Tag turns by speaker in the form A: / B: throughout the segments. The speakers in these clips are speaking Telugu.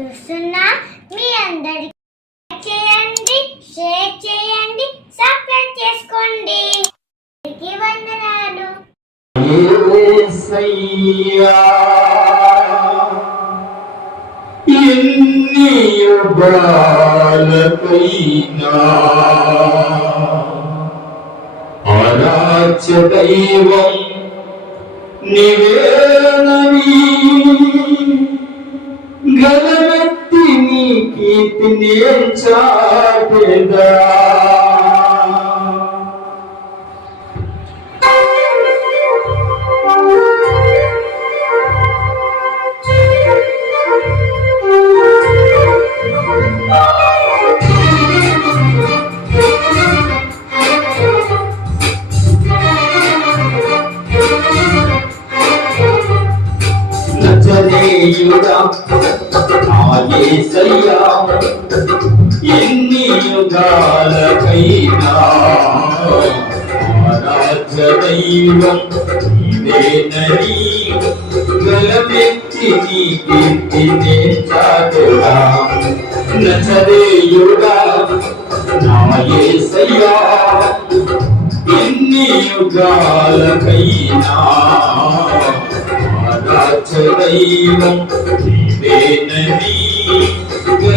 A: చూస్తున్న మీ అందరికి చేయండి షేర్ చేయండి సబ్స్క్రైబ్ చేసుకోండి. వందనాలు.
B: యేసయ్యా ఎన్ని యుగాలకైనా ఆరాధ్య దైవం నివేనవి గలమెత్తి నీ కీర్తిని చాటెదా నజరేయుడా నా యేసయ్యా ఎన్ని యుగాలకైనా ఆరాధ్య దైవం నీవేనని గలమెత్తి నీ కీర్తినే చాటుడా నజరేయుడా నా యేసయ్యా ఎన్ని యుగాలకైనా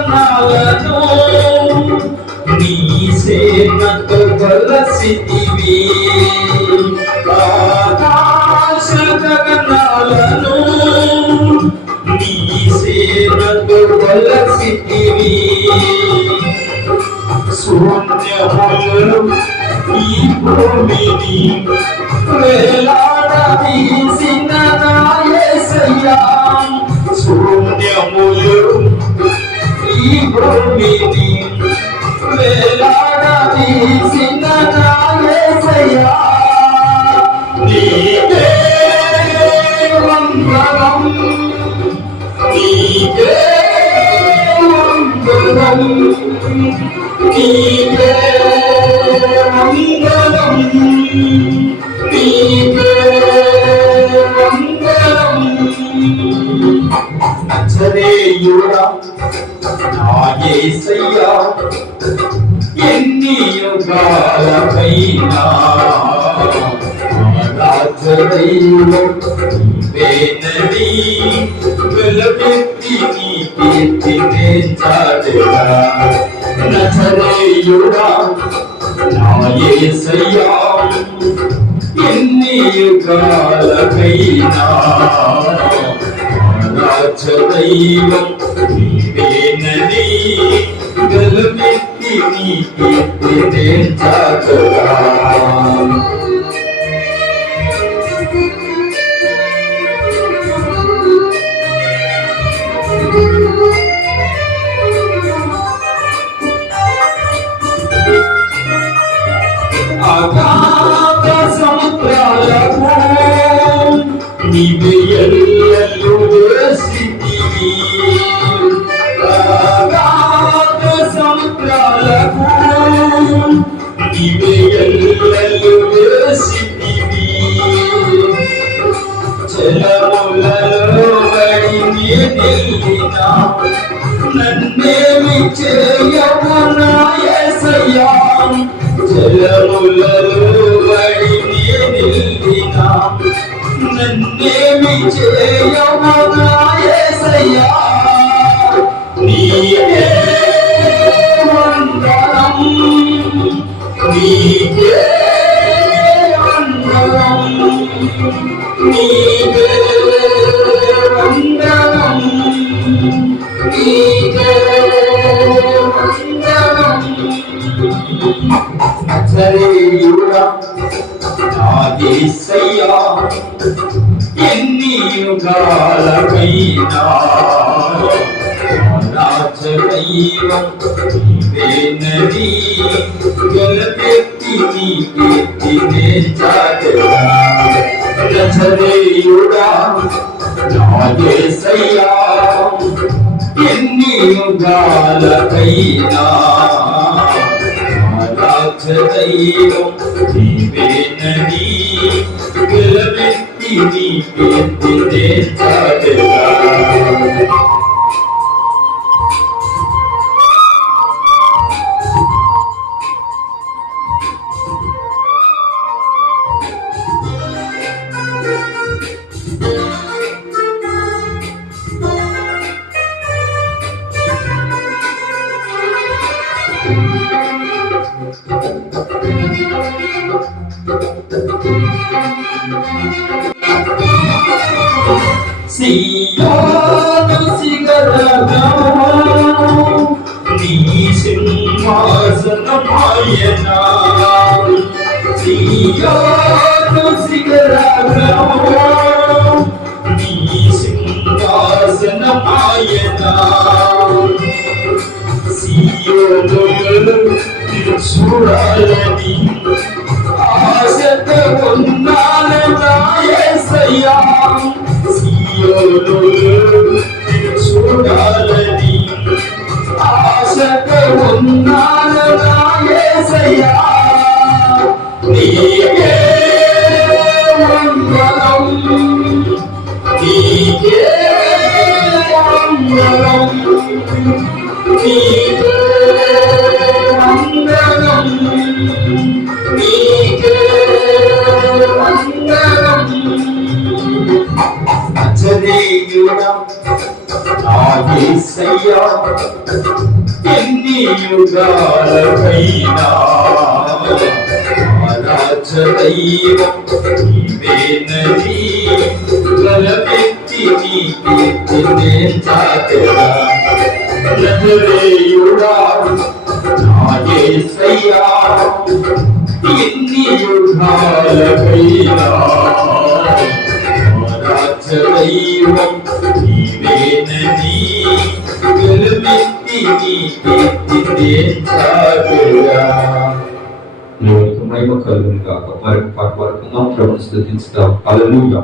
B: కీర్తిని చాటుగా ఆశగగనాలను నీ సేనతో బలసితివి ఆకాశగగనాలను నీ సేనతో బలసితివి శూన్యములు ఈ భూమిని వేలాడదీసిన నాయసయ్యా భూమిని వేలాడదీసిన నాయసయ్యా నీకే వందనం నీకే వందనం నీకే వందనం నీకే వందనం నజరేయుడా నా ఎన్ని యుగాలకైనా రాజదైవం నీ కీర్తినే చాటుగా నజరేయుడా నా ఎన్ని యుగాలకైనా రాజదైవం నీవేనని గలమెత్తి నీ కీర్తినే చాటుగా అగాధ జలములలో వడి నిలినా నన్నేమి చేయము నా యేసయ్యా జలములలో వడి నిలినా నన్నేమి చేయము నా యేసయ్యా నీకే వందనం నీకే ఎన్ని యుగాలకైనా దైవం నీవేనని గలపెత్తి ఎన్ని యుగాలకైనా దైవం నీవేనని సియోను శిఖరమా, నీ సింహాసనమాయనా. సియోను శిఖరమా, నీ సింహాసనమాయనా. సియోను చూడాలని ఆశతో ఉన్నా యేసయ్యా సియోను నిన్ను చూడాలని ఆశతో ఉన్నాను నా యేసయ్యా నీకే మంగళం నీకే మంగళం నీకే అజనేయుడా నా యేసయ్యా ఎన్ని యుగాలకైనా ఆరాధ్య నీవేనని గలమెత్తి నీ యేసయ్యా ఎన్ని యుగాలకైనా మహిమ కలుగును కాక మరొక పాట వరకు ప్రభుని స్థుతించుతాం అలలుగా